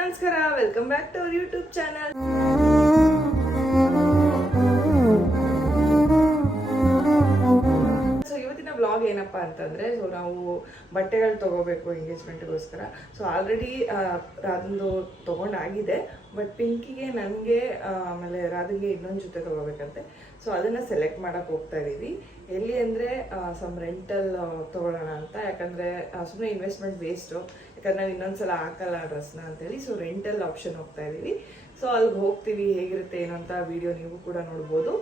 ನಮಸ್ಕಾರ, welcome back to our YouTube channel. So ಇವತ್ತಿನ vlog ಏನಪ್ಪಾ ಅಂತಂದ್ರೆ, ಸೊ ನಾವು ಬಟ್ಟೆಗಳು ತಗೋಬೇಕು ಎಂಗೇಜ್ಮೆಂಟ್ಗೋಸ್ಕರ. ಸೊ ಆಲ್ರೆಡಿ ರಾಧಂದು ತಗೊಂಡಾಗಿದೆ, ಬಟ್ ಪಿಂಕಿಗೆ, ನನಗೆ ಆಮೇಲೆ ರಾಧಂಗೆ ಇನ್ನೊಂದು ಜೊತೆ ತಗೋಬೇಕಂತೆ. ಸೊ ಅದನ್ನ ಸೆಲೆಕ್ಟ್ ಮಾಡಕ್ ಹೋಗ್ತಾ ಇದೀವಿ. ಎಲ್ಲಿ ಅಂದ್ರೆ ಸಮ್ ರೆಂಟಲ್ ತಗೊಳ್ಳೋಣ ಅಂತ. ಯಾಕಂದ್ರೆ ಸುಮ್ಮನೆ ಇನ್ವೆಸ್ಟ್ಮೆಂಟ್ ವೇಸ್ಟು, ಯಾಕಂದ್ರೆ ನಾವು ಇನ್ನೊಂದ್ಸಲ ಹಾಕಲ್ಲ ಡ್ರೆಸ್ನ ಅಂತೇಳಿ. ಸೊ ರೆಂಟಲ್ ಆಪ್ಷನ್ ಹೋಗ್ತಾ ಇದೀವಿ. ಸೊ ಅಲ್ಲಿಗೆ ಹೋಗ್ತೀವಿ, ಹೇಗಿರುತ್ತೆ ಏನು ಅಂತ ವಿಡಿಯೋ ನೀವು ಕೂಡ ನೋಡ್ಬೋದು.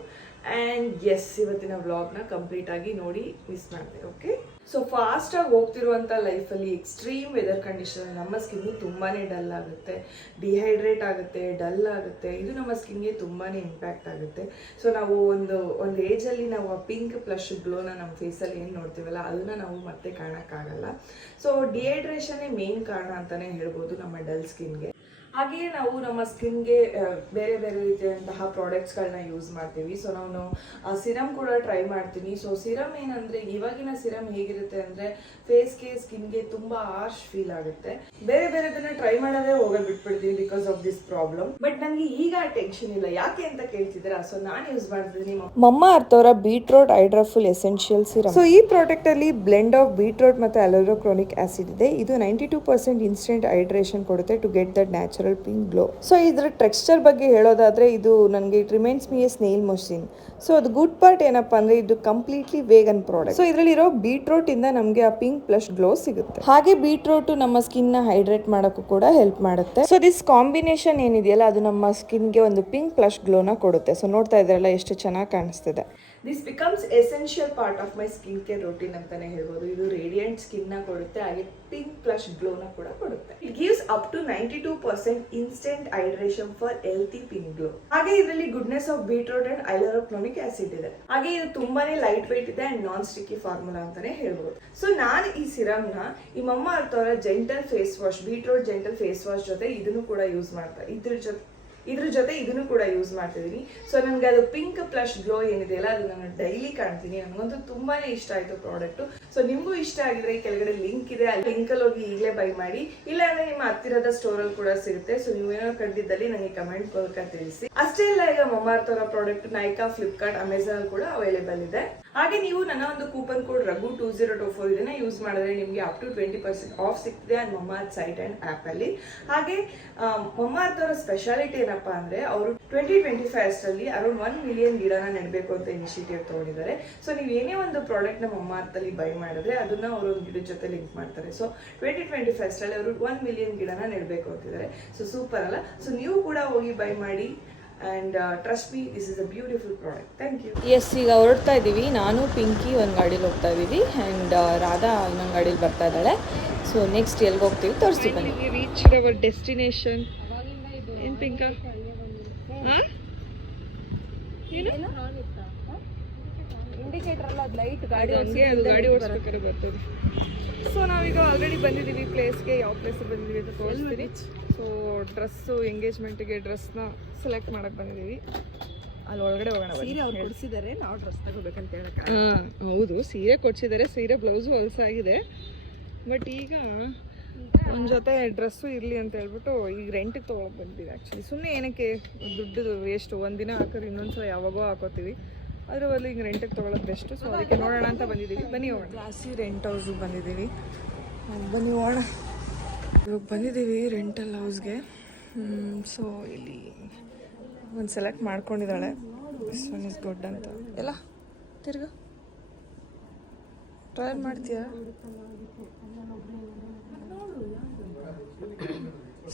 ಆ್ಯಂಡ್ ಎಸ್, ಇವತ್ತಿನ ವ್ಲಾಗ್ನ ಕಂಪ್ಲೀಟ್ ಆಗಿ ನೋಡಿ, ಮಿಸ್ ಮಾಡ್ತೀವಿ. ಓಕೆ, ಸೊ ಫಾಸ್ಟಾಗಿ ಹೋಗ್ತಿರುವಂಥ ಲೈಫಲ್ಲಿ ಎಕ್ಸ್ಟ್ರೀಮ್ ವೆದರ್ ಕಂಡೀಷನ್ ನಮ್ಮ ಸ್ಕಿನ್ಗೆ ತುಂಬಾ ಡಲ್ ಆಗುತ್ತೆ, ಡಿಹೈಡ್ರೇಟ್ ಆಗುತ್ತೆ, ಡಲ್ ಆಗುತ್ತೆ. ಇದು ನಮ್ಮ ಸ್ಕಿನ್ಗೆ ತುಂಬಾ ಇಂಪ್ಯಾಕ್ಟ್ ಆಗುತ್ತೆ. ಸೊ ನಾವು ಒಂದು ಏಜಲ್ಲಿ ನಾವು ಆ ಪಿಂಕ್ ಪ್ಲಸ್ ಗ್ಲೋನ ನಮ್ಮ ಫೇಸಲ್ಲಿ ಏನು ನೋಡ್ತೀವಲ್ಲ, ಅದನ್ನ ನಾವು ಮತ್ತೆ ಕಾಣೋಕ್ಕಾಗಲ್ಲ. ಸೊ ಡಿಹೈಡ್ರೇಷನ್ನೇ ಮೇನ್ ಕಾರಣ ಅಂತಲೇ ಹೇಳ್ಬೋದು ನಮ್ಮ ಡಲ್ ಸ್ಕಿನ್ಗೆ. ಹಾಗೆಯೇ ನಾವು ನಮ್ಮ ಸ್ಕಿನ್ಗೆ ಬೇರೆ ಬೇರೆ ರೀತಿಯಾದಂತಹ ಪ್ರಾಡಕ್ಟ್ಸ್ಗಳನ್ನ ಯೂಸ್ ಮಾಡ್ತೀವಿ. ಸೊ ನಾನು ಸಿರಮ್ ಕೂಡ ಟ್ರೈ ಮಾಡ್ತೀನಿ. ಸೊ ಸಿರಮ್ ಏನಂದರೆ, ಇವಾಗಿನ ಸಿರಮ್ ಹೇಗಿರುತ್ತೆ ಅಂದರೆ ಫೇಸ್ಗೆ, ಸ್ಕಿನ್ಗೆ ತುಂಬ ಹಾರ್ಶ್ ಫೀಲ್ ಆಗುತ್ತೆ. ಬೇರೆ ಬೇರೆದನ್ನ ಟ್ರೈ ಮಾಡೋದೇ ಹೋಗೋದು ಬಿಟ್ಬಿಡ್ತೀನಿ because of this problem. But ನನಗೆ ಈಗ ಟೆನ್ಷನ್ ಇಲ್ಲ. ಯಾಕೆ ಅಂತ ಕೇಳ್ತಿದ್ದೀರಾ? ಸೊ ನಾನು ಯೂಸ್ ಮಾಡ್ತಿದ್ದೀನಿ ಮಮ್ಮ ಅರ್ಥ ಅವರ beetroot hydraful essential serum. So ಈ ಪ್ರಾಡಕ್ಟ್ ಅಲ್ಲಿ ಬ್ಲೆಂಡ್ ಆಫ್ ಬೀಟ್ರೋಟ್ ಮತ್ತು ಅಲೋರೋಕ್ರೋನಿಕ್ ಆಸಿಡ್ ಇದೆ. ಇದು 92% ಇನ್ಸ್ಟೆಂಟ್ ಹೈಡ್ರೇಷನ್ ಕೊಡುತ್ತೆ to get that natural pink glow. So ಇದ್ರ ಟೆಕ್ಸ್ಚರ್ ಬಗ್ಗೆ ಹೇಳೋದಾದ್ರೆ, ಇದು ನನಗೆ it reminds me a snail mucin. So ಅದು ಗುಡ್ ಪಾರ್ಟ್ ಏನಪ್ಪಾ ಅಂದ್ರೆ, ಇದು ಕಂಪ್ಲೀಟ್ಲಿ ವೇಗನ್ ಪ್ರಾಡಕ್ಟ್. ಸೊ ಇದರಲ್ಲಿರೋ ಬೀಟ್ರೋಟ್ ಇಂದ ನಮಗೆ ಆ ಪಿಂಕ್ ಪ್ಲಸ್ ಗ್ಲೋ ಸಿಗುತ್ತೆ. ಹಾಗೆ ಬೀಟ್ರೋಟ್ ನಮ್ಮ ಸ್ಕಿನ್ ನ ಹೈಡ್ರೇಟ್ ಮಾಡೋಕ್ಕೂ ಕೂಡ ಹೆಲ್ಪ್ ಮಾಡುತ್ತೆ. ಸೊ ದಿಸ್ ಕಾಂಬಿನೇಷನ್ ಏನಿದೆಯಲ್ಲ, ಅದು ನಮ್ಮ ಸ್ಕಿನ್ಗೆ ಒಂದು ಪಿಂಕ್ ಪ್ಲಸ್ ಗ್ಲೋನ ಕೊಡುತ್ತೆ. ಸೊ ನೋಡ್ತಾ ಇದ್ರಲ್ಲ ಎಷ್ಟು ಚೆನ್ನಾಗಿ ಕಾಣಿಸ್ತಿದೆ. This becomes essential part of my skin care routine ಅಂತಾನೆ ಹೇಳ್ಬೋದು. ಇದು ರೇಡಿಯಂಟ್ ಸ್ಕಿನ್ ನ ಕೊಡುತ್ತೆ, ಹಾಗೆ ಪಿಂಕ್ ಪ್ಲಸ್ ಗ್ಲೋನ ಕೂಡ ಕೊಡುತ್ತೆ. It gives up to 92% instant hydration for healthy pink glow. ಹಾಗೆ ಇದರಲ್ಲಿ goodness of beetroot and hyaluronic acid ಇದೆ. ಹಾಗೆ ಇದು ತುಂಬಾನೇ ಲೈಟ್ ವೆಯ್ಟ್ ಇದೆ ಅಂಡ್ ನಾನ್ ಸ್ಟಿಕ್ಕಿ ಫಾರ್ಮುಲಾ ಅಂತಾನೆ ಹೇಳ್ಬೋದು. ಸೊ ನಾನು ಈ ಸಿರಮ್ ನ ಈ ಮಮ್ಮ ಅರ್ಥ ಅವರ gentle face wash, beetroot gentle face wash ಜೊತೆ ಇದನ್ನು ಕೂಡ ಯೂಸ್ ಮಾಡ್ತಾರೆ. ಇದ್ರ ಜೊತೆ ಇದನ್ನು ಕೂಡ ಯೂಸ್ ಮಾಡ್ತಿದ್ದೀನಿ. ಸೊ ನನಗೆ ಅದು ಪಿಂಕ್ ಪ್ಲಸ್ ಗ್ಲೋ ಏನಿದೆಯಲ್ಲ, ಅದು ನಾನು ಡೈಲಿ ಕಾಣ್ತೀನಿ. ನನಗಂತೂ ತುಂಬಾನೇ ಇಷ್ಟ ಆಯ್ತು ಪ್ರಾಡಕ್ಟ್. ಸೊ ನಿಮಗೂ ಇಷ್ಟ ಆಗಿದ್ರೆ ಕೆಳಗಡೆ ಲಿಂಕ್ ಇದೆ, ಆ ಲಿಂಕ್ ಅಲ್ಲಿ ಹೋಗಿ ಈಗಲೇ ಬೈ ಮಾಡಿ. ಇಲ್ಲ ಅಂದ್ರೆ ನಿಮ್ಮ ಹತ್ತಿರದ ಸ್ಟೋರ್ ಅಲ್ಲಿ ಕೂಡ ಸಿಗುತ್ತೆ. ಸೊ ನೀವೇನೋ ಕಂಡಿದ್ದಲ್ಲಿ ನನಗೆ ಕಮೆಂಟ್ ಮೂಲಕ ತಿಳಿಸಿ. ಅಷ್ಟೇ ಇಲ್ಲ, ಈಗ ಮಮಾರ್ತ್ ಅವರ ಪ್ರಾಡಕ್ಟ್ ನೈಕಾ, ಫ್ಲಿಪ್ಕಾರ್ಟ್, ಅಮೆಝಾನ್ ಕೂಡ ಅವೈಲೇಬಲ್ ಇದೆ. ಹಾಗೆ ನೀವು ನನ್ನ ಒಂದು ಕೂಪನ್ ಕೋಡ್ RAGHU2024 ಇದನ್ನ ಯೂಸ್ ಮಾಡಿದ್ರೆ ನಿಮಗೆ ಅಪ್ ಟು 20% ಆಫ್ ಸಿಗ್ತದೆ and Mamaearth site and app ಅಲ್ಲಿ. ಹಾಗೆ ಮಮಾರ್ತ್ ಅವರ ಸ್ಪೆಷಾಲಿಟಿ ಏನಪ್ಪಾ ಅಂದ್ರೆ, ಅವರು 2025 ಅಷ್ಟರಲ್ಲಿ ಅರೌಂಡ್ 1 ಮಿಲಿಯನ್ ಗಿಡನ ನೆಡಬೇಕು ಅಂತ ಇನಿಷಿಯೇಟಿವ್ ತಗೊಂಡಿದ್ದಾರೆ. ಸೊ ನೀವು ಏನೇ ಒಂದು ಪ್ರಾಡಕ್ಟ್ ನ ಮಮಾರ್ತ್ ಅಲ್ಲಿ ಬೈ ಮಾಡಿದ್ರೆ ಅದನ್ನ ಅವರು ಒಂದು ಗಿಡದ ಜೊತೆ ಲಿಂಕ್ ಮಾಡ್ತಾರೆ. ಸೊ 2025 ಅಷ್ಟರಲ್ಲಿ ಅವರು 1 ಮಿಲಿಯನ್ ಗಿಡನ ನೆಡಬೇಕು ಅಂತಿದ್ದಾರೆ. ಸೊ ಸೂಪರ್ ಅಲ್ಲ? ಸೊ ನೀವು ಕೂಡ ಹೋಗಿ ಬೈ ಮಾಡಿ. And trust me, this is a beautiful product. Thank you. Yes, ಈಗ ಹೊರಡ್ತಾ ಇದ್ದೀವಿ. ನಾನು ಪಿಂಕಿ ಒಂದು ಗಾಡೀಲಿ ಹೋಗ್ತಾ ಇದ್ದೀವಿ ಆ್ಯಂಡ್ ರಾಧಾ ಇನ್ನೊಂದು ಗಾಡೀಲಿ ಬರ್ತಾ ಇದ್ದಾಳೆ. ಸೊ ನೆಕ್ಸ್ಟ್ ಎಲ್ಲಿಗೆ ಹೋಗ್ತೀವಿ ತೋರಿಸ್ತೀವಿ ಬನ್ನಿ. ರೀಚ್ ಅವರ್ ಡೆಸ್ಟಿನೇಷನ್ ಏನು ಪಿಂಕ? ಇಂಡಿಕೇಟರ್ ಅಲ್ಲ, ಅದು ಲೈಟ್ ಗಾಡಿ ಓಡಿಸ್ಬೇಕಾದ್ರೆ ಬರ್ತದೆ. ಸೊ ನಾವೀಗ ಆಲ್ರೆಡಿ ಬಂದಿದ್ದೀವಿ ಪ್ಲೇಸ್ಗೆ. ಯಾವ ಪ್ಲೇಸಿಗೆ ಬಂದಿದ್ದೀವಿ ಅಂತ ತೋರಿಸ್ತೀನಿ. ಸೊ ಡ್ರೆಸ್ಸು, ಎಂಗೇಜ್ಮೆಂಟಿಗೆ ಡ್ರೆಸ್ನ ಸೆಲೆಕ್ಟ್ ಮಾಡಕ್ಕೆ ಬಂದಿದ್ದೀವಿ. ಅಲ್ಲಿ ಒಳಗಡೆ ಹೋಗೋಣ. ಸೀರೆ ಅವ್ರು ಕೊಡಿಸಿದ್ದಾರೆ, ನಾವು ಡ್ರೆಸ್ ತಗೋಬೇಕಂತ ಹೇಳಕ್ಕೆ. ಹೌದು, ಸೀರೆ ಕೊಡಿಸಿದ್ದಾರೆ. ಸೀರೆ ಬ್ಲೌಸು ಹೊಲ್ಸಾಗಿದೆ. ಬಟ್ ಈಗ ಒಂದು ಜೊತೆ ಡ್ರೆಸ್ಸು ಇರಲಿ ಅಂತ ಹೇಳ್ಬಿಟ್ಟು ಈಗ ರೆಂಟಿಗೆ ತೊಗೊಳಕ್ಕೆ ಬಂದಿದ್ದೀವಿ. ಆ್ಯಕ್ಚುಲಿ ಸುಮ್ಮನೆ ಏನಕ್ಕೆ ದುಡ್ಡು ವೇಸ್ಟು, ಒಂದಿನ ಹಾಕೋರು ಇನ್ನೊಂದ್ಸಲ ಯಾವಾಗೋ ಹಾಕೋತೀವಿ. ಅದ್ರ ಬದಲು ಈಗ ರೆಂಟಿಗೆ ತೊಗೊಳೋದು ಬೆಸ್ಟು. ಸೊ ಅದಕ್ಕೆ ನೋಡೋಣ ಅಂತ ಬಂದಿದ್ದೀವಿ. ಬನ್ನಿ ಹೋಗೋಣ. ಜಾಸ್ತಿ ರೆಂಟ್ ಹೌಸ್ಗೆ ಬಂದಿದ್ದೀವಿ. ಬನ್ನಿ ಹೋಗೋಣ. ಇವಾಗ ಬಂದಿದ್ದೀವಿ ರೆಂಟಲ್ ಹೌಸ್ಗೆ. ಸೊ ಇಲ್ಲಿ ಒಂದು ಸೆಲೆಕ್ಟ್ ಮಾಡ್ಕೊಂಡಿದ್ದಾಳೆ. ದಿಸ್ ಒನ್ ಇಸ್ ಗುಡ್ ಅಂತ. ಎಲ್ಲ ತಿರ್ಗ ಟ್ರಯಲ್ ಮಾಡ್ತೀಯಾ?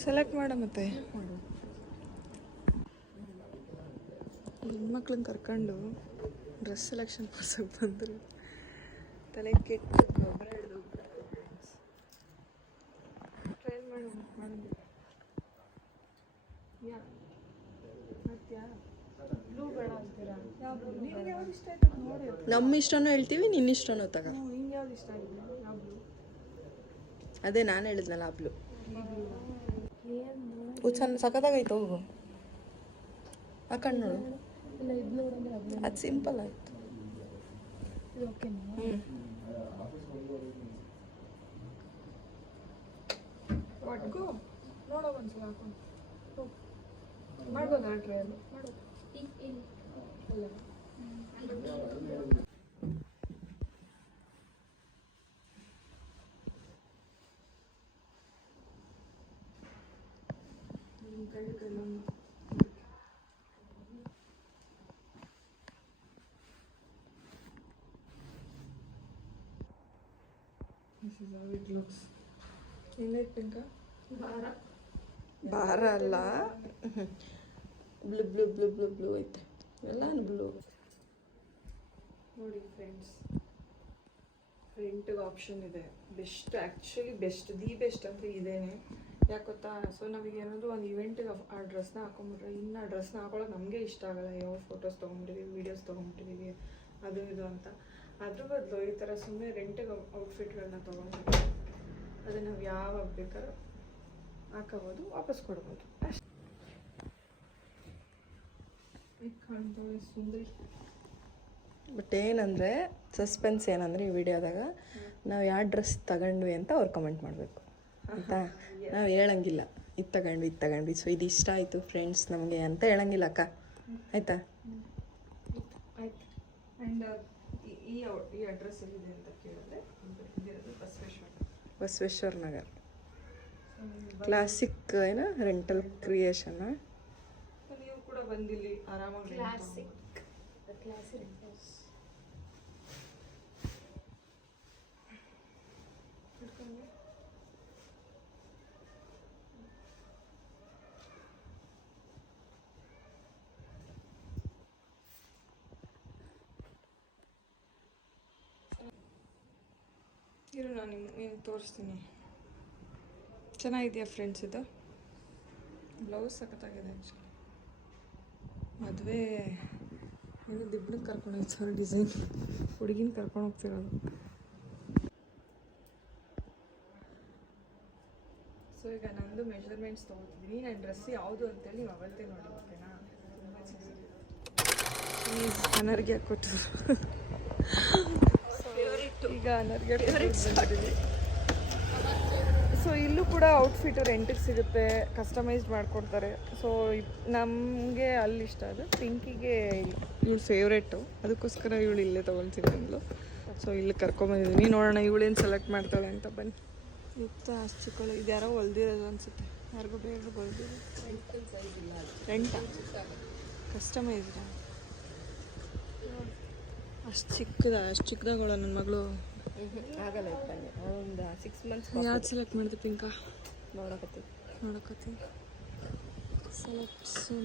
ಸೆಲೆಕ್ಟ್ ಮಾಡ. ಮತ್ತೆ ಹೆಣ್ಮಕ್ಳನ್ನ ಕರ್ಕೊಂಡು ಡ್ರೆಸ್ ಸೆಲೆಕ್ಷನ್ ಮಾಡ್ಸೋಕೆ ಬಂದರು. ತಲೆ ಕೆಟ್ಟು ಗೊಬ್ಬರ ಹಿಡಿದು ಟ್ರಯಲ್ ಮಾಡು. ನಮ್ಮ ಇಷ್ಟನೂ ಹೇಳ್ತೀವಿ, ನಿನ್ನ ಇಷ್ಟನೂ ತಗ. ಅದೇ ನಾನು ಹೇಳಿದ್ನಲ್ಲ, ಆ ಬ್ಲೂ ಚೆನ್ನ ಸಖತ್ತಾಗೈತೆ. ಹೋಗು ಹಾಕೊಂಡು ನೋಡು. ಅದು ಸಿಂಪಲ್ ಆಯ್ತು. ನೋಡೋ ಒಂದ್ಸಲ ಹಾಕೊಂಡು ಮಾಡ್ಬೋದಾ trail This is how it looks. ಏನಾಯ್ತು ಪಿಂಕ? ಭಾರ ಅಲ್ಲ, blue blue blue blue blue ಐತೆ ಎಲ್ಲ ಬ್ಲೂ. ನೋಡಿ ಫ್ರೆಂಡ್ಸ್, ಫ್ರಂಟಿಗೆ ಆಪ್ಷನ್ ಇದೆ. Best, actually best, the best ಅಂದರೆ ಇದೇನೆ. ಯಾಕೆ ಗೊತ್ತಾ? ಸೊ ನಮಗೆ ಏನಾದರೂ ಒಂದು ಇವೆಂಟಿಗೆ ಆ ಡ್ರೆಸ್ನ ಹಾಕೊಂಡ್ಬಿಟ್ರೆ ಇನ್ನು ಆ ಡ್ರೆಸ್ನ ಹಾಕೊಳ್ಳೋಕೆ ನಮಗೆ ಇಷ್ಟ ಆಗಲ್ಲ. ಯಾವ ಫೋಟೋಸ್ ತೊಗೊಂಬಿಟ್ಟಿದ್ದೀವಿ, ವೀಡಿಯೋಸ್ ತೊಗೊಂಬಿಟ್ಟಿದ್ದೀವಿ, ಅದು ಇದು ಅಂತ. ಅದ್ರ ಬದಲು ಈ ಥರ ಸುಮ್ಮನೆ ರೆಂಟಿಗೆ ಔಟ್ಫಿಟ್ಗಳನ್ನ ತೊಗೊಂಡ್ಬಿಟ್ಟು ಅದನ್ನು ನಾವು ಯಾವಾಗ ಬೇಕಾದ್ರೂ ಹಾಕೋಬೋದು, ವಾಪಸ್ ಕೊಡ್ಬೋದು ಅಷ್ಟೇ. ಕಾಣ್ತಾಳೆ ಸುಂದರಿ. ಬಟ್ ಏನಂದರೆ ಸಸ್ಪೆನ್ಸ್ ಏನಂದರೆ ಈ ವಿಡಿಯೋದಾಗ ನಾವು ಯಾವ ಡ್ರೆಸ್ ತಗೊಂಡ್ವಿ ಅಂತ ಅವ್ರು ಕಮೆಂಟ್ ಮಾಡಬೇಕು ಆಯಿತಾ. ನಾವು ಹೇಳಂಗಿಲ್ಲ ಇದು ತಗೊಂಡ್ವಿ ಸೊ ಇದು ಇಷ್ಟ ಆಯಿತು ಫ್ರೆಂಡ್ಸ್ ನಮಗೆ ಅಂತ ಹೇಳಂಗಿಲ್ಲ ಅಕ್ಕ, ಆಯಿತಾ? ಆಯ್ತು. ಆ್ಯಂಡ್ ಈ ಅಡ್ರೆಸ್ ಎಲ್ಲಿದೆ ಅಂತ ಕೇಳಿದ್ರೆ ಇದಿರೋದು ಬಸವೇಶ್ವರ ನಗರ್, ಕ್ಲಾಸಿಕ್ ಏನೋ ರೆಂಟಲ್ ಕ್ರಿಯೇಷನ್. ನೀವು ಕೂಡ ಬಂದಿಲ್ಲಿ ಆರಾಮಾಗಿ ಇರು, ನಾನು ನಿಮ್ಗೆ ತೋರಿಸ್ತೀನಿ. ಚೆನ್ನಾಗಿದೆಯಾ ಫ್ರೆಂಡ್ಸ್? ಇದು ಬ್ಲೌಸ್ ಸಖತ್ತಾಗಿದೆ ಆ್ಯಕ್ಚುಲಿ. ಮದುವೆ ಹೆಣ್ಣು ದಿಬ್ಬಣಕ್ಕೆ ಕರ್ಕೊಂಡು ಹೋಗ್ತಾರೆ, ಡಿಸೈನ್ ಹುಡುಗಿನ ಕರ್ಕೊಂಡು ಹೋಗ್ತಿರೋದು. ಸೊ ಈಗ ನಂದು ಮೆಷರ್ಮೆಂಟ್ಸ್ ತೊಗೊತಿದ್ದೀನಿ. ನಾನು ಡ್ರೆಸ್ ಯಾವುದು ಅಂತೇಳಿ ನೀವು ಅವತ್ತೇ ನೋಡಿ, ಓಕೆನಾ? ಪ್ಲೀಸ್ ಅನರ್ಗೆ ಕೊಟ್ಟರು. ಈಗ ಅನರ್ಗೆ ಬಂದಿದ್ದೀವಿ. ಸೊ ಇಲ್ಲೂ ಕೂಡ ಔಟ್ಫಿಟ್ಟು ರೆಂಟಿಗೆ ಸಿಗುತ್ತೆ, ಕಸ್ಟಮೈಸ್ ಮಾಡಿಕೊಡ್ತಾರೆ. ಸೊ ನಮಗೆ ಅಲ್ಲಿ ಇಷ್ಟ ಅದು. ಪಿಂಕಿಗೆ ಇವಳು ಫೇವ್ರೇಟು, ಅದಕ್ಕೋಸ್ಕರ ಇವಳು ಇಲ್ಲೇ ತೊಗೊಳ್ತೀನಿ ಅಂದ್ಲು. ಸೊ ಇಲ್ಲಿ ಕರ್ಕೊಂಬಂದಿದ್ದೀನಿ, ನೋಡೋಣ ಇವಳೇನು ಸೆಲೆಕ್ಟ್ ಮಾಡ್ತಾಳೆ ಅಂತ. ಬನ್ನಿ. ಇತ್ತ ಅಷ್ಟಿಕೊಳ್ಳ, ಇದು ಯಾರೋ ಹೊಲ್ದಿರೋದು ಅನಿಸುತ್ತೆ, ಯಾರಿಗೂ ಬೇಗ ಹೊಲ್ದಿರೋದು. ರೆಂಟಾ? ಕಸ್ಟಮೈಸ್ ಅಷ್ಟು ಚಿಕ್ಕದಾಗೋಳ ನನ್ನ ಮಗಳು. ಆಗಲ್ಲ ಇತ್ತಾನೆ ಒಂದು 6 months. ಯಾವ್ದು ಸೆಲೆಕ್ಟ್ ಮಾಡಿದೆ ಪಿಂಕ? ನೋಡಕತ್ತಿ ಸೆಲೆಕ್ಷನ್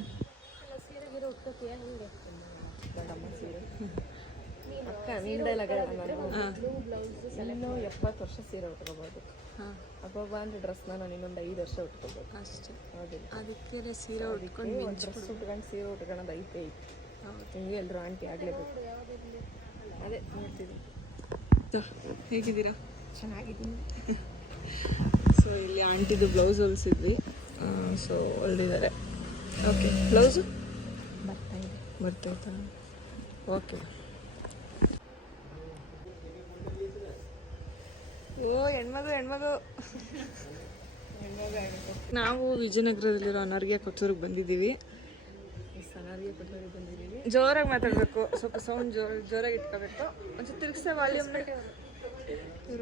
ದೊಡ್ಡಮ್ಮ ಸೀರೆ. ಅಕ್ಕ ನಿಂದೆಲ್ಲ ಇನ್ನೂ 70 ವರ್ಷ ಸೀರೆ ಉಟ್ಕೋಬೋದು. ಅಬ್ಬಬ್ಬ ಅಂದರೆ ಡ್ರೆಸ್ನ ನಾನು ಇನ್ನೊಂದು 5 ವರ್ಷ ಉಟ್ಕೋಬೋದು ಅಷ್ಟೇ. ಹೌದಿಲ್ಲ? ಅದಕ್ಕೆ ಸೀರೆ ಉಟ್ಕೊಂಡು ಡ್ರೆಸ್ ಉಟ್ಕೊಂಡು ಸೀರೆ ಉಟ್ಕೊಳ್ಳೋದು ಐತೆ ಹಿಂಗೆ ಎಲ್ಲರೂ ಆಂಟಿ ಆಗಲೇಬೇಕು. ಅದೇ ನೋಡ್ತಿದ್ದೀನಿ. ಹೇಗಿದ್ದೀರಾ? ಚೆನ್ನಾಗಿದ್ದೀನಿ. ಸೊ ಇಲ್ಲಿ ಆಂಟಿದು ಬ್ಲೌಸ್ ಹೊಲಿಸಿದ್ವಿ. ಸೊ ಹೊಲ್ದಿದ್ದಾರೆ. ಓಕೆ, ಬ್ಲೌಸು ಬರ್ತೈತಾ? ಓಕೆ. ಓ ಹೆಣ್ಮಗು ನಾವು ವಿಜಯನಗರದಲ್ಲಿರೋ ಅನರ್ಗೆ ಕೊತ್ತೂರಿಗೆ ಬಂದಿದ್ದೀವಿ. ಜೋರಾಗಿ ಮಾತಾಡಬೇಕು, ಸ್ವಲ್ಪ ಸೌಂಡ್ ಜೋರಾಗಿ ಇಟ್ಕೋಬೇಕು. ಒಂದ್ಸಲ ತಿರ್ಗಿಸ ವಾಲ್ಯೂಮ್ನ.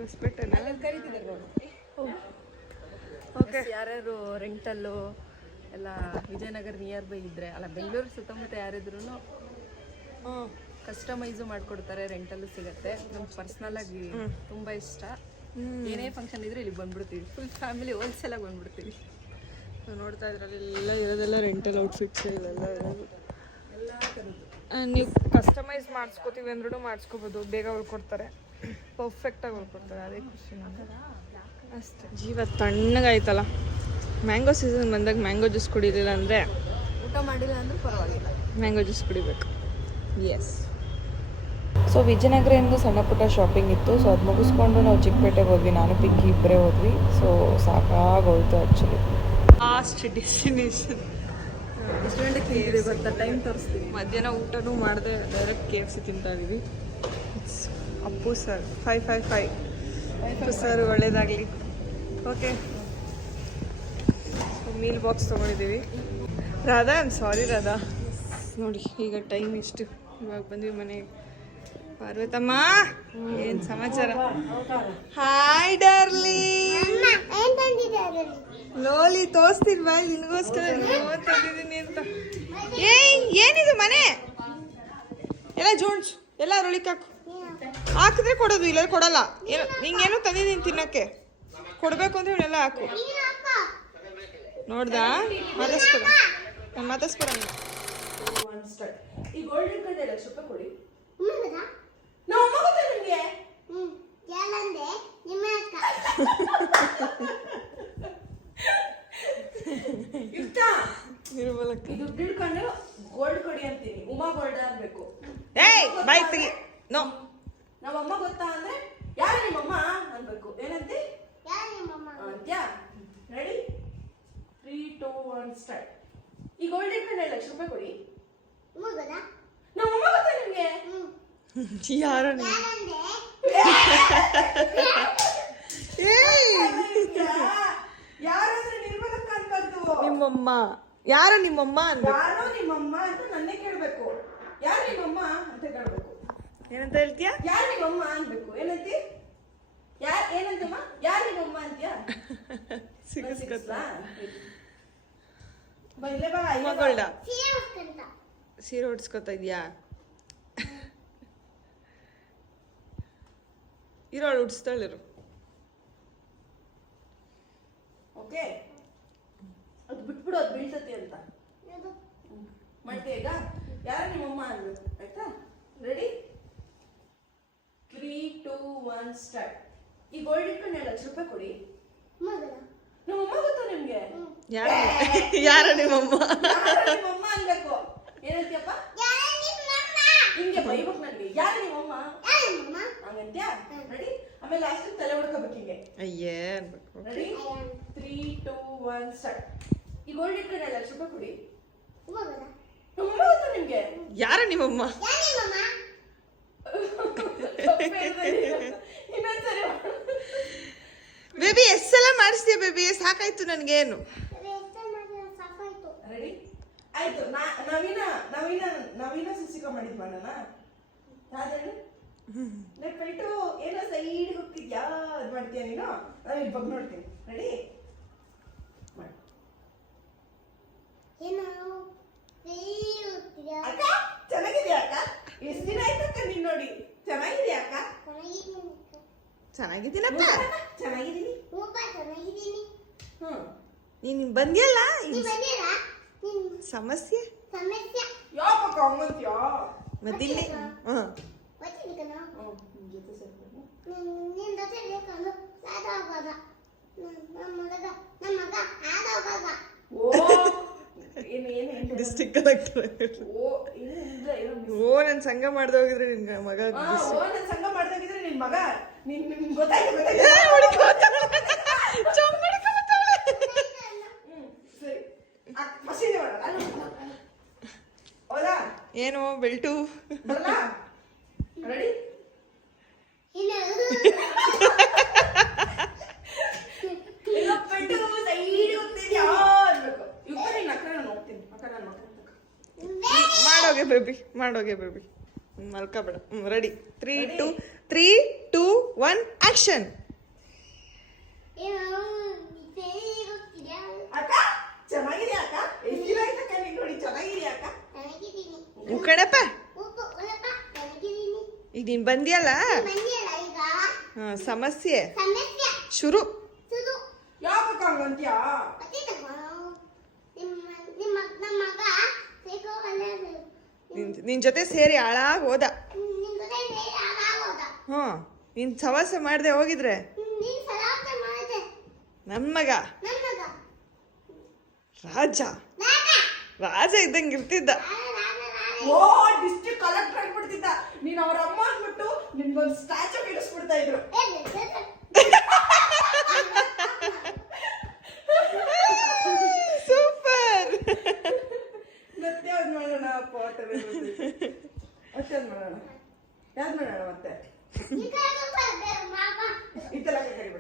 Respect okay. ಯಾರ್ಯಾರು ರೆಂಟಲ್ಲು ಎಲ್ಲ ವಿಜಯನಗರ ನಿಯರ್ ಬೈ ಇದ್ದರೆ, ಅಲ್ಲ ಬೆಂಗಳೂರು ಸುತ್ತಮುತ್ತ ಯಾರಿದ್ರು ಕಸ್ಟಮೈಸು ಮಾಡಿಕೊಡ್ತಾರೆ, ರೆಂಟಲ್ಲು ಸಿಗುತ್ತೆ. ನಮ್ಗೆ ಪರ್ಸ್ನಲಾಗಿ ತುಂಬ ಇಷ್ಟ. ಏನೇ ಫಂಕ್ಷನ್ ಇದ್ರೆ ಇಲ್ಲಿ ಬಂದ್ಬಿಡ್ತೀವಿ, ಫುಲ್ ಫ್ಯಾಮಿಲಿ ಹೋಲ್ಸೇಲಾಗಿ ಬಂದ್ಬಿಡ್ತೀವಿ. ನೋಡ್ತಾ ಇದ್ರಲ್ಲಿ ಎಲ್ಲ ಇರೋದೆಲ್ಲ ರೆಂಟಲ್ ಔಟ್ಫಿಟ್ಸ್ ಇವೆಲ್ಲ ಇರೋದು. ನೀವು ಕಸ್ಟಮೈಸ್ ಮಾಡಿಸ್ಕೋತೀವಿ ಅಂದ್ರೂ ಮಾಡಿಸ್ಕೋಬೋದು, ಬೇಗ ಹೊಲ್ಕೊಡ್ತಾರೆ, ಪರ್ಫೆಕ್ಟಾಗಿ ಹೊಲ್ಕೊಡ್ತಾರೆ. ಅದೇ ಖುಷಿ ನನಗೆ ಅಷ್ಟೇ. ಜೀವ ತಣ್ಣಗಾಯ್ತಲ್ಲ. ಮ್ಯಾಂಗೋ ಸೀಸನ್ ಬಂದಾಗ ಮ್ಯಾಂಗೋ ಜ್ಯೂಸ್ ಕುಡಿಲಿಲ್ಲ ಅಂದರೆ, ಊಟ ಮಾಡಿಲ್ಲ ಅಂದರೂ ಪರವಾಗಿಲ್ಲ, ಮ್ಯಾಂಗೋ ಜ್ಯೂಸ್ ಕುಡಿಬೇಕು. ಎಸ್. ಸೊ ವಿಜಯನಗರದಿಂದ ಸಣ್ಣ ಪುಟ್ಟ ಶಾಪಿಂಗ್ ಇತ್ತು. ಸೊ ಅದು ಮುಗಿಸ್ಕೊಂಡು ನಾವು ಚಿಕ್ಕಪೇಟೆಗೆ ಹೋದ್ವಿ. ನಾನು ಪಿಂಕಿ ಇಬ್ಬರೇ ಹೋದ್ವಿ. ಸೊ ಸಾಕಾಗೋಯ್ತು ಆ್ಯಕ್ಚುಲಿ. Last destination. ಎಷ್ಟು ಗಂಟೆಗೆ ತಿಂತೀವಿ ಗೊತ್ತಾ? ಟೈಮ್ ತೋರಿಸ್ತೀವಿ. ಮಧ್ಯಾಹ್ನ ಊಟನೂ ಮಾಡಿದೆ, ಡೈರೆಕ್ಟ್ KFC ತಿಂತಾ ಇದ್ದೀವಿ. ಅಪ್ಪು ಸರ್ 555. ಅಪ್ಪು ಸರ್ ಒಳ್ಳೇದಾಗಲಿ. ಓಕೆ ಮೀಲ್ ಬಾಕ್ಸ್ ತೊಗೊಂಡಿದ್ದೀವಿ. Radha I am sorry Radha. ನೋಡಿ ಈಗ ಟೈಮ್ ಎಷ್ಟು, ಇವಾಗ ಬಂದ್ವಿ ಮನೆಗೆ. ಪಾರ್ವತಮ್ಮ ಏನು ಸಮಾಚಾರ? Hi darling. ಲೋಲಿ ತೋರಿಸ್ತಿಲ್ವಾ ನಿನಗೋಸ್ಕರ ತಂದಿದ್ದೀನಿ ಅಂತ. ಏನಿದು ಮನೆ ಎಲ್ಲ ಜೋಣ್ಸು ಎಲ್ಲ ರೊಳಿಕ್ ಹಾಕಿದ್ರೆ ಕೊಡೋದು, ಇಲ್ಲ ಕೊಡಲ್ಲ. ಏನು ನಿಂಗೇನು ತಂದಿದ್ದೀನಿ ತಿನ್ನಕ್ಕೆ, ಕೊಡಬೇಕು ಅಂದ್ರೆ ಇವನ್ನೆಲ್ಲ ಹಾಕು. ನೋಡ್ದಾ ಮಾತಾಡ್ಸ್ಕೊಡ, ನಾನು ಮಾತಾಡ್ಸ್ಕೊಡ. ಈ ಗೋಲ್ಡನ್ ಕಾರ್ಡ್ 1 ಲಕ್ಷ ರೂಪಾಯಿ ಕೊಡಿ. ನಾವು ಅಮ್ಮ ಗೊತ್ತಾ ನಿಮಗೆ? ಇಷ್ಟ ನಿರ್ಮಲಕ್ಕ ಇದು ಹಿಡ್ಕೊಂಡು ಗೋಲ್ಡ್ ಕೊಡಿ ಅಂತೀನಿ. ಉಮಾ ಗೋಲ್ಡ್ ಅನ್ಬೇಕು. ಏಯ್ ಬಾಯ್ ತೆಗಿ. ನೋ ನಮ್ಮಮ್ಮ ಗೊತ್ತಾ ಅಂದ್ರೆ ಯಾರು ನಿಮ್ಮಮ್ಮ ಅನ್ಬೇಕು. ಏನಂತೆ ಅಂತ್ಯಾ? Ready 3, 2, 1 start. ಈ ಗೋಲ್ಡ್ ಹಿಡ್ಕೊಂಡು 1 ಲಕ್ಷ ರೂಪಾಯಿ ಕೊಡಿ. ನಮ್ಮಮ್ಮ ಗೊತ್ತಾ ನಿಮ್ಗೆ? ಯಾರು ಯಾರಂದ್ರೆ ನಿರ್ಮಲಕ್ಕ ಅನ್ಬಾರ್ದು. ನಿಮ್ಮಮ್ಮ ಯಾರು? ನಿಮ್ಮಮ್ಮ ಅನ್ಬೇಕು. ಯಾರೋ ನಿಮ್ಮಮ್ಮ ಅಂತ ನನ್ನೇ ಕೇಳ್ಬೇಕು. ಯಾರು ನಿಮ್ಮಮ್ಮ ಅಂತ ಕೇಳ್ಬೇಕು. ಏನಂತ ಹೇಳ್ತೀಯ? ಯಾರು ನಿಮ್ಮಮ್ಮ ಅನ್ಬೇಕು. ಏನಂತಿ? ಏನಂತಮ್ಮ? ಯಾರು ನಿಮ್ಮಮ್ಮ ಅಂತ್ಯಾ? ಸಿಗಸ್ಕತ್ತಾ ಬೈಲೆ ಬಾ. ಮಗಳ್ ಸೀರೆ ಉಡ್ಸ್ಕೊತಾ ಇದೀಯಾ? ಇರೋಳು ಉಡ್ಸ್ತಾಳಿರು. ಓಕೆ ಅದು ಬಿಟ್ಬಿಡು, ಅದು ಬೀಳ್ತತಿ ಅಂತ ಮಾಡ್ತೀಯ. ಈಗ ಯಾರು ನಿಮ್ಮಮ್ಮ ಅನ್ಬೇಕು ಆಯ್ತಾ? Ready 3, 2, 1 start. ಈ ಗೋಲ್ಡ್ ಇಟ್ಕೊಂಡು 1 ಲಕ್ಷ ರೂಪಾಯಿ ಕೊಡಿ. ನಮ್ಮಮ್ಮ ಗೊತ್ತಾ ನಿಮ್ಗೆ? ಯಾರು ನಿಮ್ಮಮ್ಮ? ನಿಮ್ಮಮ್ಮ ಅನ್ಬೇಕು. ಏನಂತೀಯಪ್ಪ? ಹಿಂಗೆ ಬೈಬೇಕು ನನಗೆ. ಯಾರು ನಿಮ್ಮಮ್ಮ ಹಂಗಂತ್ಯಾ? ರೆಡಿ? ಆಮೇಲೆ ಲಾಸ್ಟ್ ತಲೆ ಹೊಡ್ಕೋಬೇಕು ಹಿಂಗೆ. ಅಯ್ಯೇ ಅನ್ಬೇಕು. Ready 3, 2, 1 start. ಈ ಗೋಲ್ಡ್ ಇಟ್ಕೊಂಡು 1 ಲಕ್ಷ ರೂಪಾಯಿ ಕೊಡಿ. ನಮ್ಮಮ್ಮ ಗೊತ್ತಾ ನಿಮ್ಗೆ? ಯಾರು ನಿಮ್ಮಮ್ಮ? ಇನ್ನೊಂದ್ಸರಿ ಬೇಬಿ ಎಷ್ಟೆಲ್ಲ ಮಾಡಿಸ್ತೀಯ ಬೇಬಿ? ಸಾಕಾಯ್ತು ನನಗೇನು. ರೆಡಿ ಆಯ್ತು. ನವೀನ ಸುಸಿಕ ಮಾಡಿದ್ ಮಾಡೋಣ. ಯಾವ್ದೇನು ನೆಟ್ಬಿಟ್ಟು ಏನೋ ಸೈಡ್ ಹೋಗ್ತಿದ್ಯಾ ಅದು ಮಾಡ್ತೀಯ ನೀನು? ನಾನು ಇಲ್ಲಿ ಬಗ್ಗೆ ನೋಡ್ತೀನಿ. ರೆಡಿ ಅಕ್ಕ ಚೆನ್ನಾಗಿದ್ಯಾ ಅಕ್ಕ? ಎಷ್ಟು ದಿನ ಆಯ್ತಕ್ಕ ನೀನ್ ನೋಡಿ. ಚೆನ್ನಾಗಿದ್ಯಾ ಅಕ್ಕ? ಚೆನ್ನಾಗಿದ್ದೀನಕ್ಕ. ಚೆನ್ನಾಗಿದ್ದೀನಿ. ನೀನ್ ಬಂದ್ಯಲ್ಲ ಸಮಸ್ಯೆ ಯಾಕಕ್ಕ ಹಂಗಂತ್ಯಾ? ಮತ್ತಿಲ್ಲಿ ಡಿಸ್ಟ್ರಿಕ್ಟ್ ಕಲೆಕ್ಟರ್. ಓ ನನ್ ಸಂಘ ಮಾಡ್ದೆ ಹೋಗಿದ್ರೆ ನಿನ್ ಮಗ. ನನ್ ಸಂಘ ಮಾಡ್ದೆ ಹೋಗಿದ್ರೆ ನಿನ್ ಮಗ ಏನು ಬೆಲ್ಟು ರೆಡಿ? ಮಾಡೋಗೆ ಬೇಬಿ, ಮಾಡೋಗೆ ಬೇಬಿ, ಮಲ್ಕೋಬೇಡ. Ready 3, 2, 1 action. ಅಕ್ಕ ಚೆನ್ನಾಗಿದ್ಯಾ ಅಕ್ಕ? ಎಷ್ಟು ದಿನ ಆಯ್ತಕ್ಕ ನೀನ್ ನೋಡಿ? ಚೆನ್ನಾಗಿದ್ಯಾ ಅಕ್ಕ? ಕಣಪ್ಪ ಈಗ ನೀನ್ ಬಂದಿಯಲ್ಲ. ಸಮಸ್ಯೆ ಶುರು. ಯಾಕಕ್ಕ ಹಂಗಂತ್ಯಾ? ನಿನ್ ಜೊತೆ ಸೇರಿ ಹಾಳಾಗ್ ಹೋದ. ನೀನ್ ಸವಾಸ ಮಾಡ್ದೆ ಹೋಗಿದ್ರೆ ನನ್ ಮಗ ರಾಜ ಇದ್ದಂಗೆ ಇರ್ತಿದ್ದ. ಓ ಡಿಸ್ಟ್ರಿಕ್ಟ್ ಕಲೆಕ್ಟರ್ ಆಗ್ಬಿಡ್ತಿದ್ದ. ನೀನ್ ಅವ್ರ ಅಮ್ಮ ಅಂದ್ಬಿಟ್ಟು ನಿಮ್ಗೊಂದು ಸ್ಟ್ಯಾಚು ಇಡಿಸ್ಬಿಡ್ತಾ ಇದ್ರು. ಸೂಪರ್. ಮತ್ತೆ ಯಾವ್ದು ಮಾಡೋಣ ಅಪ್ಪ? ಅಷ್ಟೇದ್ ಮಾಡೋಣ. ಯಾವ್ದು ಮಾಡೋಣ ಮತ್ತೆ?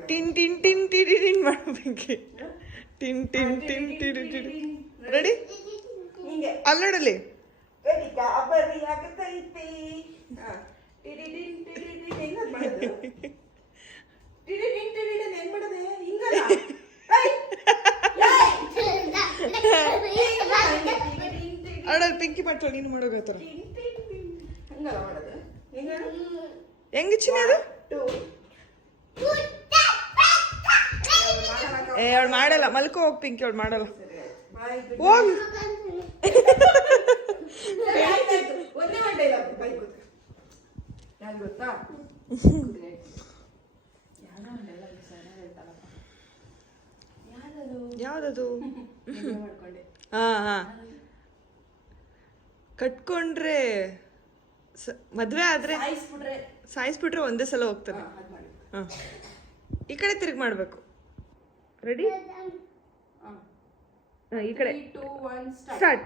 ಟಿನ್ ಟಿನ್ ಟಿನ್ ಟಿನ್ ಟಿನ್ ಮಾಡ್ಬೇಕು. ಟಿನ್ ಟಿನ್ ಟಿನ್ ಟಿನ್ ಟಿನ್ ರೆಡಿ ಹಿಂಗೆ ಅಲ್ಲಡಲಿ ರೆಡಿ ಗಾಬರಿ ಆಗತೈತಿ ಟಿಡಿಡಿನ್ ಟಿಡಿಡಿನ್ ಹೆಂಗ್ ಮಾಡೋದು ಟಿಡಿಡಿನ್ ಟಿಡಿಡಿನ್ ಹೆಂಗ್ ಮಾಡೋದು ಹಿಂಗಲ್ಲ ಅಡಲ್ ಪಿಂಕಿ ಮಾಡ್ತಾಳೆ ನೀನು ಮಾಡೋಗತ್ತರ ಹಂಗಲ್ಲ ಮಾಡೋದು ಹೆಂಗ್ ಚಿನ್ನ ಅದು ಏ ಅವಳು ಮಾಡಲ್ಲ ಮಲ್ಕೋ ಹೋಗ್ ಪಿಂಕಿ ಅವಳು ಮಾಡಲ್ಲ ಹೋಗ್ ಒಂದೇ ಗಂಟೆ ಇಲ್ಲ ಬೈ ಕೂತ್ಕೊ ಯಾರು ಗೊತ್ತಾ ಯಾವ್ದದು ಮಾಡ್ಕೊಂಡೆ ಹಾ ಹಾ ಕಟ್ಕೊಂಡ್ರೆ ಮದ್ವೆ ಆದ್ರೆ ಸಾಯಿಸ್ಬಿಟ್ರೆ ಸಾಯಿಸ್ಬಿಟ್ರೆ ಒಂದೇ ಸಲ ಹೋಗ್ತಾನೆ ಅದ್ ಮಾಡಿ ಹಾ ಈ ಕಡೆ ತಿರುಗಿ ಮಾಡ್ಬೇಕು ರೆಡಿ ಈ ಕಡೆ 3 2 1 ಸ್ಟಾರ್ಟ್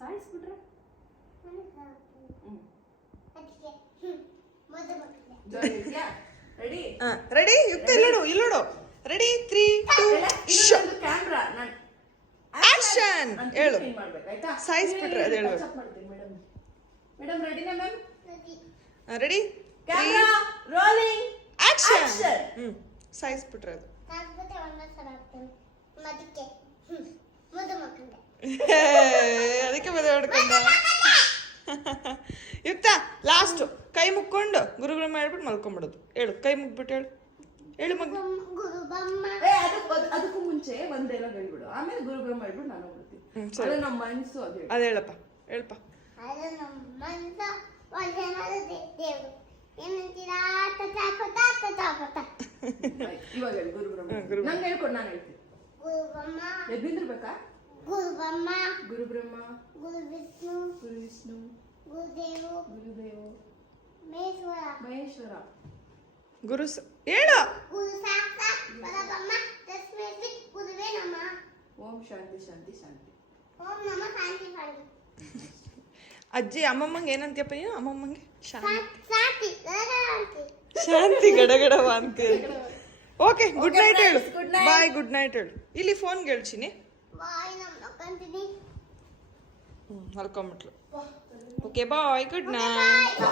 ಸಾಯಿಸ್ಬಿಟ್ರೆ ರೆಡಿ ರೆಡಿ ಯುಕ್ತ ಇಲ್ಲೋಡು ರೆಡಿ 3 2 ಕ್ಯಾಮ್ರಾ ಆಕ್ಷನ್ ಹೇಳು ಮಾಡ್ಬೇಕಾಯ್ತಾ ಸಾಯಿಸ್ಬಿಟ್ರೆ ಅದು ಹೇಳ್ಬೇಕು ಮೇಡಮ್ ಮೇಡಮ್ ರೆಡಿನಾ ma'am ready camera rolling action ಸಾಯಿಸ್ಬಿಟ್ರೆ ಅದು ಅದಕ್ಕೆ ಮದುವೆ ಹೊಡ್ಕೊಂಡ ಯುಕ್ತ ಲಾಸ್ಟ್ ಕೈ ಮುಕ್ಕೊಂಡು ಗುರುಗಳು ಮಾಡ್ಬಿಟ್ಟು ಮಲ್ಕೊಂಡ್ಬಿಡೋದು ಹೇಳು ಕೈ ಮುಗ್ಬಿಟ್ಟು ಹೇಳು ಮಗ ಅದಕ್ಕೂ ಮುಂಚೆ ಒಂದ್ ಡೈಲಾಗ್ ಹೇಳ್ಬಿಡು ಆಮೇಲೆ ಗುರುಗಳು ಮಾಡ್ಬಿಟ್ಟು ನಾನು ಹೋಗ್ಬಿಡ್ತೀನಿ ಸರಿ. ಅದು ನಮ್ಮ ಮನ್ಸು ಅದು ಅದು ಹೇಳಪ್ಪ ಹೇಳಪ್ಪ ಇವಾಗ ಹೇಳಿ ಗುರು ಬ್ರಹ್ಮ ನಂಗೆ ಹೇಳ್ಕೊಡು ನಾನು ಹೇಳ್ತೀನಿ ಎದ್ದಿಂದಿರ್ಬೇಕಾ ಗುರು ಬ್ರಹ್ಮ ಗುರು ವಿಷ್ಣು ಗುರುದೇವ ಮಹೇಶ್ವರ ಹೇಳು ಓಂ ಶಾಂತಿ ಶಾಂತಿ ಶಾಂತಿ ಅಜ್ಜಿ ಅಮ್ಮಮ್ಮಂಗೆ ಏನಂತೀಯಪ್ಪ ನೀನು ಅಮ್ಮಮ್ಮಂಗೆ ಶಾಂತಿ ಗಡಗಡವ ಅಂತ ಓಕೆ ಗುಡ್ ನೈಟ್ ಹೇಳು ಬಾಯ್ ಗುಡ್ ನೈಟ್ ಹೇಳು ಇಲ್ಲಿ ಫೋನ್ಗೆ ಹೇಳ್ತೀನಿ ಮಲ್ಕೊಂಬಿಟ್ಲು ಓಕೆ ಬಾಯ್ ಗುಡ್ ನೈಟ್